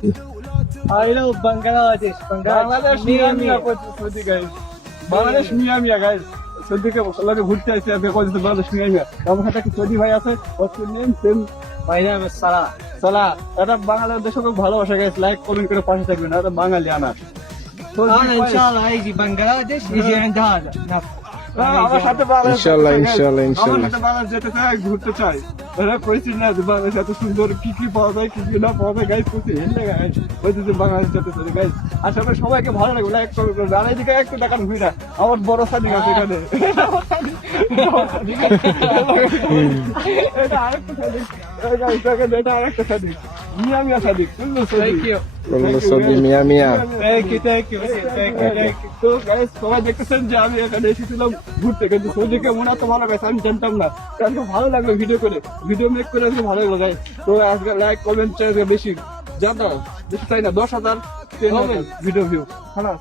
I love Bangladesh. Bangladesh Mia Saudi guys, Bangladesh Mia guys, সৌদিকে লাগে ঘুরতে আসছে আজকে কয়েছে বাংলাদেশ মিয়া। আমার সাথে একটা সৌদি ভাই আছে, ওর name same My name is Salah. সালা। এটা বাংলাদেশ খুব ভালোবাসা গাইস, লাইক কমেন্ট করে পাশে থাকবেন। এটা বাঙালি আনা أنا إن شاء الله هيجي بنغلاديش يجي عند هذا نفس. আমার সাথে বাংলাদেশ ইনশাআল্লাহ, আমার ইনশাআল্লাহ, ইনশাআল্লাহ। সাথে বাংলাদেশ যেতে চাই, ঘুরতে চাই। এরা কইছি না যে বাংলাদেশ এত সুন্দর, কি কি পাওয়া যায় কি কি না পাওয়া যায় গাইস, কইছি হেলে গাইস কইছি যে বাংলাদেশ যেতে চাই গাইস। আশা করি সবাইকে ভালো লাগবে, লাইক করবেন। আর এইদিকে একটু দেখান ভিড়া, আমার বড় সাদিক আছে এখানে। এটা আরেকটা সাদিক, এই গাইস দেখেন, এটা আরেকটা সাদিক, মিয়া সাদিক, সুন্দর Sadiq. Thank you. Saudi Miah Miah. Thank you. Thank you. তো গাইস সবাই দেখতেছেন যে আমি এখানে এসেছিলাম ঘুরতে, কিন্তু সৌদিকে মনে হয় তো ভালো গাইস, আমি জানতাম না। আজকে ভালো লাগলো ভিডিও করে, ভিডিও মেক করে আজকে ভালো লাগলো গাইস। তো আজকে লাইক কমেন্ট চাই বেশি, জানো বেশি চাই না, 10,000 ভিডিও ভিউ খালাস।